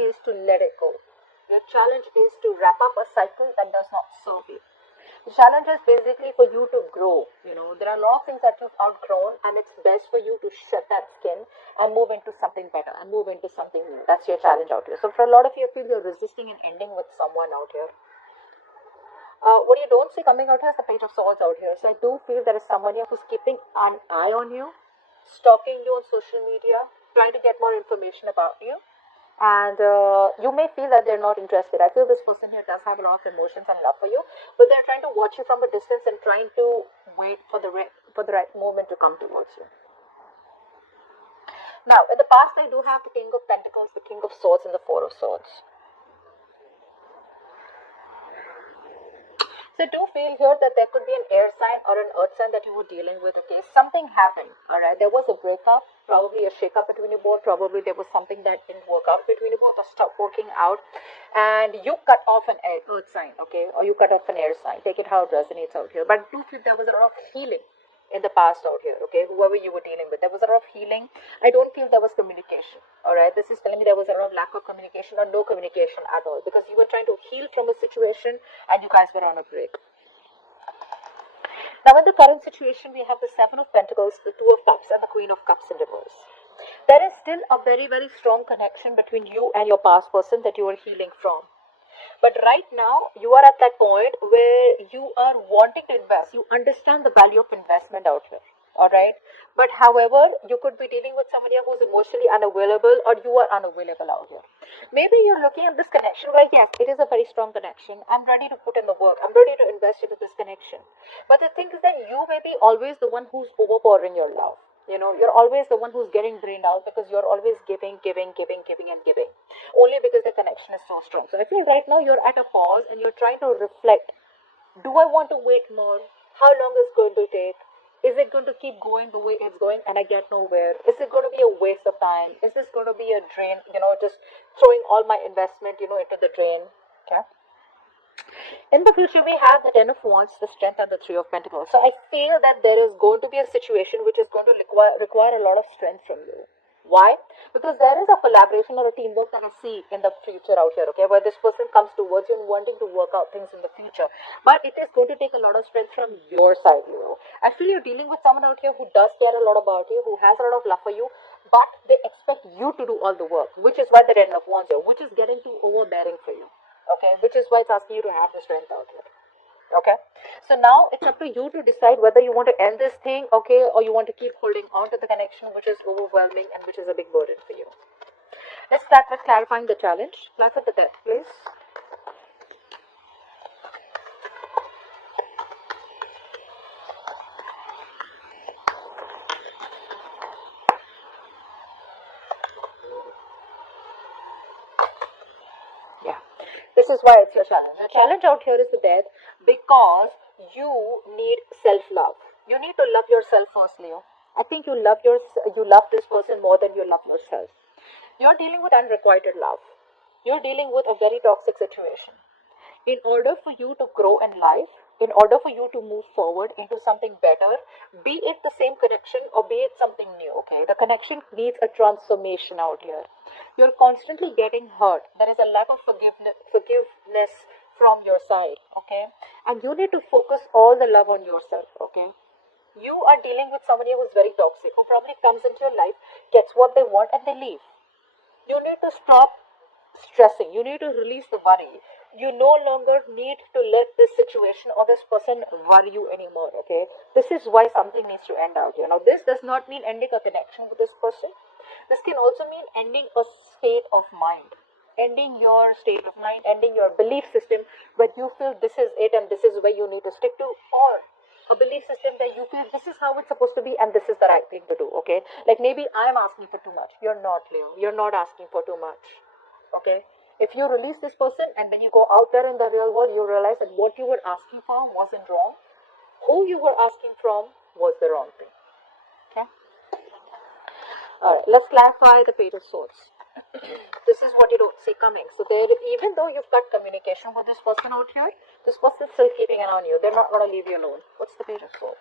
is to let it go. Your challenge is to wrap up a cycle that does not serve you. The challenge is basically for you to grow. There are a lot of things that you've outgrown, and it's best for you to shed that skin and move into something better and move into something new. That's your challenge out here. So for a lot of you, I feel you're resisting and ending with someone out here. What you don't see coming out here is the Page of Swords out here. So I do feel there is someone here who's keeping an eye on you, stalking you on social media, trying to get more information about you. And you may feel that they're not interested. I feel this person here does have a lot of emotions and love for you, but they're trying to watch you from a distance and trying to wait for the right moment to come towards you. Now, in the past, I do have the King of Pentacles, the King of Swords, and the Four of Swords. So I do feel here that there could be an air sign or an earth sign that you were dealing with. Okay, something happened. All right, there was a breakup, probably a shake-up between you both. Probably there was something that didn't work out between you both or stopped working out, and you cut off an earth sign. Okay, or you cut off an air sign. Take it how it resonates out here. But I do feel there was a lot of healing in the past out here. Okay, whoever you were dealing with, there was a lot of healing. I don't feel there was communication. All right, this is telling me there was a lot of lack of communication or no communication at all, because you were trying to heal from a situation and you guys were on a break. Now, in the current situation, we have the Seven of Pentacles, the Two of Cups, and the Queen of Cups in reverse. There is still a very, very strong connection between you and your past person that you are healing from. But right now, you are at that point where you are wanting to invest. You understand the value of investment out here. Alright? But however, you could be dealing with somebody who's emotionally unavailable, or you are unavailable out here. Maybe you're looking at this connection where, yes, it is a very strong connection. I'm ready to put in the work. I'm ready to invest into this connection. But the thing is that you may be always the one who's overpouring your love. You're always the one who's getting drained out, because you're always giving, and giving. Only because the connection is so strong. So I feel right now you're at a pause and you're trying to reflect. Do I want to wait more? How long is it going to take? Is it going to keep going the way it's going and I get nowhere? Is it going to be a waste of time? Is this going to be a drain? Just throwing all my investment, into the drain. Okay. In the future, we have the Ten of Wands, the Strength, and the Three of Pentacles. So I feel that there is going to be a situation which is going to require a lot of strength from you. Why? Because there is a collaboration or a teamwork that I see in the future out here, okay, where this person comes towards you and wanting to work out things in the future. But it is going to take a lot of strength from your side, I feel you're dealing with someone out here who does care a lot about you, who has a lot of love for you, but they expect you to do all the work, which is why the Ten of Wands here, which is getting too overbearing for you. Okay, which is why it's asking you to have the strength out here. Okay, so now it's up to you to decide whether you want to end this thing, okay, or you want to keep holding on to the connection which is overwhelming and which is a big burden for you. Let's start with clarifying the challenge. Clarify the Death, please. Yeah, this is why it's your challenge. The challenge out here is the Death, because you need self-love. You need to love yourself first, Leo. I think you love this person more than you love yourself. You're dealing with unrequited love. You're dealing with a very toxic situation. In order for you to grow in life, in order for you to move forward into something better, be it the same connection or be it something new, okay? The connection needs a transformation out here. You're constantly getting hurt. There is a lack of forgiveness from your side, okay? And you need to focus all the love on yourself, okay? You are dealing with somebody who's very toxic, who probably comes into your life, gets what they want, and they leave. You need to stop stressing. You need to release the worry. You no longer need to let this situation or this person worry you anymore, okay? This is why something needs to end out here. Now, this does not mean ending a connection with this person. This can also mean ending a state of mind. Ending your state of mind, ending your belief system where you feel this is it and this is where you need to stick to, or a belief system that you feel this is how it's supposed to be and this is the right thing to do, okay? Like maybe I'm asking for too much. You're not, Leo. You're not asking for too much, okay? If you release this person and when you go out there in the real world, you realize that what you were asking for wasn't wrong. Who you were asking from was the wrong thing, okay? Alright, let's clarify the Page of Swords. This is what you don't see coming. So there, even though you've got communication with this person out here, this person is still keeping an eye on you. They're not going to leave you alone. What's the Page of Swords?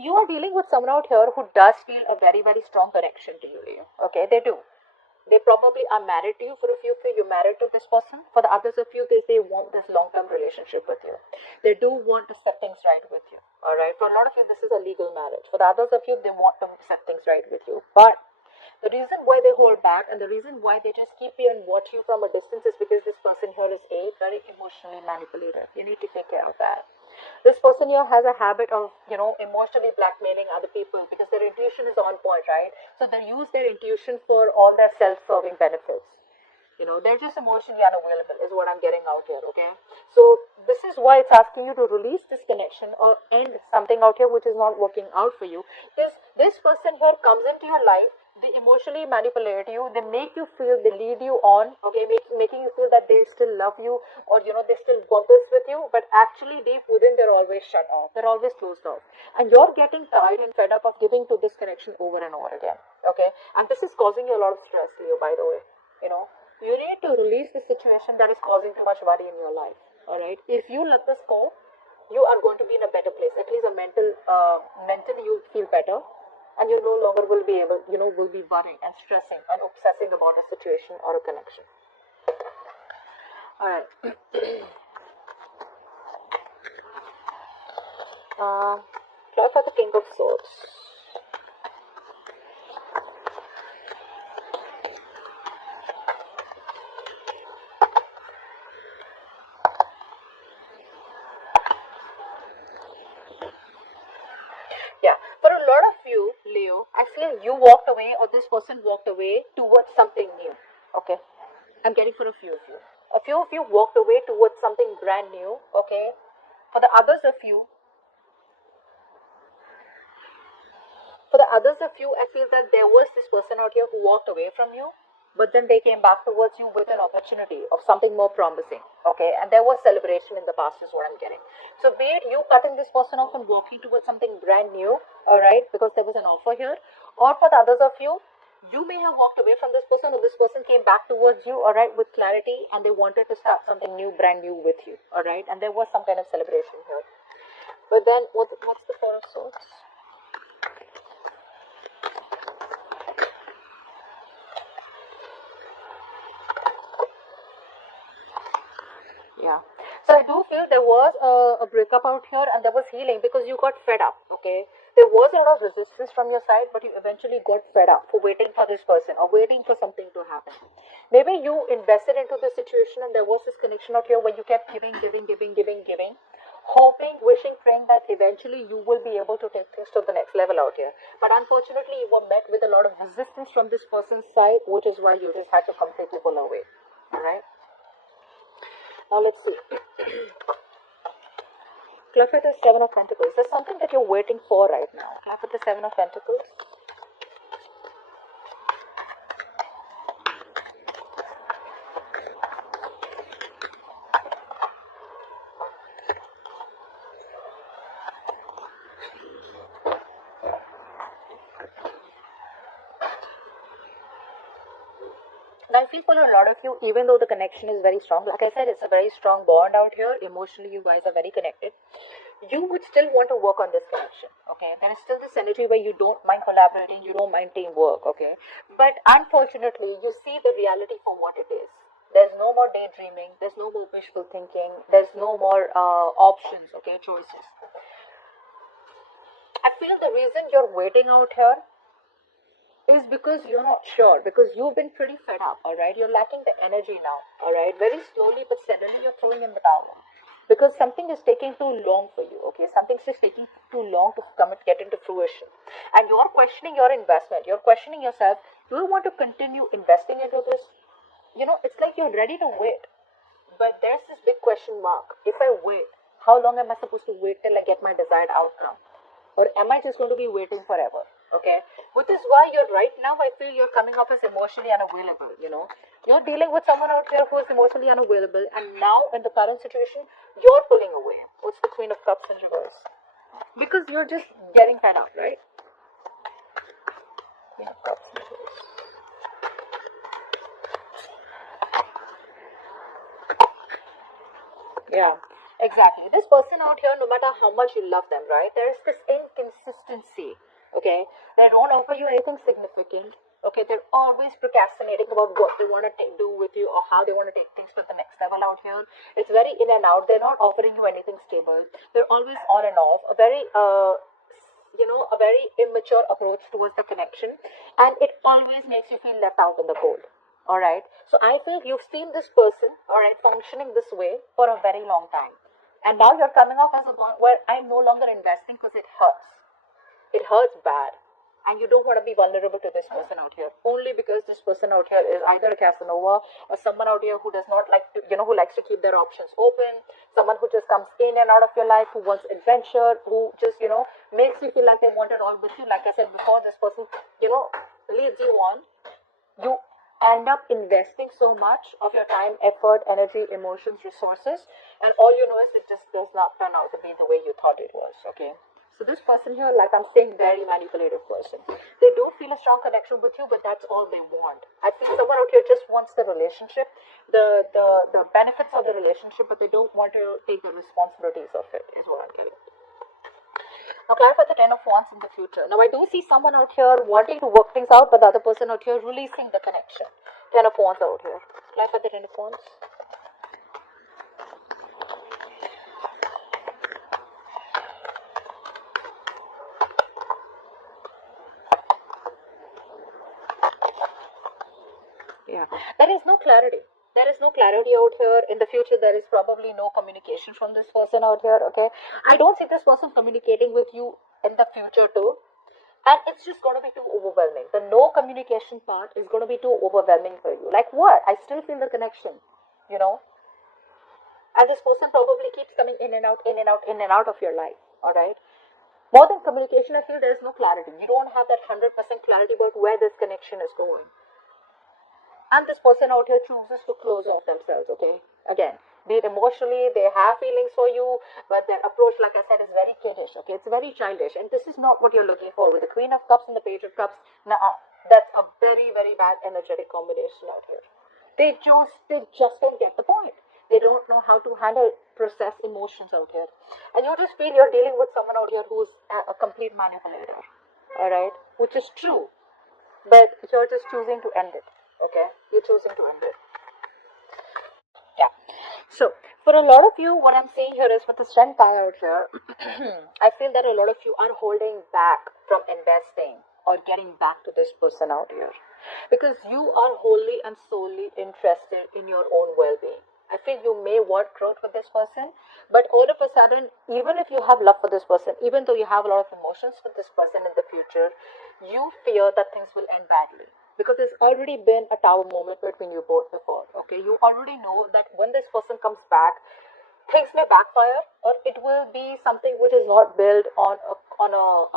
you are dealing with someone out here who does feel a very, very strong connection to you, Leo. Okay, they do. They probably are married to you. For a few of you, you're married to this person. For the others of you, they want this long-term relationship with you. They do want to set things right with you. All right. For a lot of you, this is a legal marriage. For the others of you, they want to set things right with you. But the reason why they hold back and the reason why they just keep you and watch you from a distance is because this person here is very emotionally manipulative. You need to take care of that. This person here has a habit of, emotionally blackmailing other people because their intuition is on point, right? So they use their intuition for all their self-serving benefits. They're just emotionally unavailable is what I'm getting out here, okay? So this is why it's asking you to release this connection or end something out here which is not working out for you. Because this person here comes into your life, they emotionally manipulate you, they make you feel, they lead you on, okay, making you feel that they still love you or, they still want this with you, but actually deep within they're always shut off, they're always closed off. And you're getting tired and fed up of giving to this connection over and over again, okay? And this is causing you a lot of stress, Leo, by the way, You need to release the situation that is causing too much worry in your life, alright? If you let this go, you are going to be in a better place, at least mentally you feel better. And you no longer will be able, will be worrying and stressing and obsessing about a situation or a connection. Alright. Clarify the King of Swords. Yeah, for a lot of you, Leo, I feel you walked away or this person walked away towards something new. Okay, I'm getting for a few of you. A few of you walked away towards something brand new. Okay, for the others of you, I feel that there was this person out here who walked away from you, but then they came back towards you with an opportunity of something more promising. Okay, and there was celebration in the past, is what I'm getting. So, be it you cutting this person off and walking towards something brand new, all right, because there was an offer here, or for the others of you, you may have walked away from this person, or this person came back towards you, all right, with clarity, and they wanted to start something new, brand new with you, all right, and there was some kind of celebration here. But then, what's the Four of Swords? Yeah. So I do feel there was a breakup out here and there was healing because you got fed up, okay? There was a lot of resistance from your side, but you eventually got fed up for waiting for this person or waiting for something to happen. Maybe you invested into the situation and there was this connection out here where you kept giving, hoping, wishing, praying that eventually you will be able to take things to the next level out here. But unfortunately, you were met with a lot of resistance from this person's side, which is why you just had to completely pull away, all right? Now let's see. Clarify the Seven of Pentacles. There's something that you're waiting for right now. Clarify the Seven of Pentacles. Now I feel for a lot of you, even though the connection is very strong, like I said, it's a very strong bond out here. Emotionally, you guys are very connected. You would still want to work on this connection, okay? There is still this energy where you don't mind collaborating, you don't mind teamwork, okay? But unfortunately, you see the reality for what it is. There's no more daydreaming, there's no more wishful thinking, there's no more options, okay, choices. I feel the reason you're waiting out here is because you're not sure, because you've been pretty fed up, all right? You're lacking the energy now, all right? Very slowly but steadily, you're throwing in the towel because something is taking too long for you, okay? Something's just taking too long to get into fruition. And you're questioning your investment. You're questioning yourself, do you want to continue investing into this? It's like you're ready to wait, but there's this big question mark. If I wait, how long am I supposed to wait till I get my desired outcome? Or am I just going to be waiting forever? Okay, which is why right now I feel you're coming up as emotionally unavailable. You're dealing with someone out there who is emotionally unavailable, and now in the current situation, you're pulling away. What's the Queen of Cups in reverse? Because you're just getting fed up, right? Queen of Cups in reverse. Yeah. Exactly. This person out here, no matter how much you love them, right? There is this inconsistency. Okay, they don't offer you anything significant. Okay, they're always procrastinating about what they want to do with you or how they want to take things to the next level out here. It's very in and out. They're not offering you anything stable. They're always on and off. A very immature approach towards the connection, and it always makes you feel left out in the cold. All right. So I feel you've seen this person, all right, functioning this way for a very long time, and now you're coming off as a point where I'm no longer investing because it hurts. It hurts bad, and you don't want to be vulnerable to this person out here only because this person out here is either a Casanova or someone out here who does not like to, who likes to keep their options open, someone who just comes in and out of your life, who wants adventure, who just makes you feel like they want it all with you. Like I said before, this person leads you on. You end up investing so much of your time, effort, energy, emotions, resources, and all you know is it just does not turn out to be the way you thought it was. Okay. So this person here, like I'm saying, very manipulative person. They do feel a strong connection with you, but that's all they want. I think someone out here just wants the relationship, the benefits of the relationship, but they don't want to take the responsibilities of it, is what I'm getting. Now clarify the Ten of Wands in the future. Now I do see someone out here wanting to work things out, but the other person out here releasing the connection. Ten of Wands out here. Clarify the Ten of Wands. Yeah, there is no clarity. There is no clarity out here. In the future, there is probably no communication from this person out here. Okay, I don't see this person communicating with you in the future too, and it's just going to be too overwhelming. The no communication part is going to be too overwhelming for you. Like what? I still feel the connection, and this person probably keeps coming in and out, in and out, in and out of your life. All right. More than communication, I feel there is no clarity. You don't have that 100% clarity about where this connection is going. And this person out here chooses to close off themselves, okay? Again, be it emotionally, they have feelings for you, but their approach, like I said, is very kiddish, okay? It's very childish, and this is not what you're looking for. With the Queen of Cups and the Page of Cups, that's a very, very bad energetic combination out here. They just don't get the point. They don't know how to process emotions out here. And you just feel you're dealing with someone out here who's a complete manipulator, all right? Which is true, but you're just choosing to end it. Okay, you're choosing to end it. Yeah. So, for a lot of you, what I'm saying here is with the strength card out here, I feel that a lot of you are holding back from investing or getting back to this person out here because you are wholly and solely interested in your own well-being. I feel you may want growth with this person, but all of a sudden, even if you have love for this person, even though you have a lot of emotions for this person in the future, you fear that things will end badly. Because there's already been a tower moment between you both before, okay? You already know that when this person comes back, things may backfire, or it will be something which is not built on a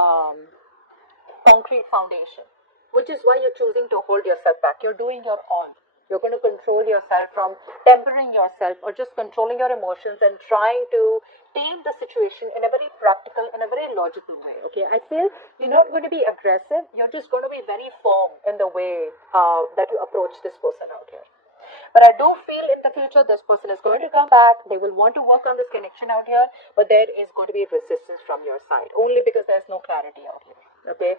concrete foundation, which is why you're choosing to hold yourself back. You're doing your own. You're going to control yourself from tempering yourself or just controlling your emotions and trying to tame the situation in a very practical, in a very logical way. Okay, I feel you're not going to be aggressive. You're just going to be very firm in the way that you approach this person out here. But I do feel in the future this person is going to come back. They will want to work on this connection out here, but there is going to be resistance from your side only because there's no clarity out here. Okay.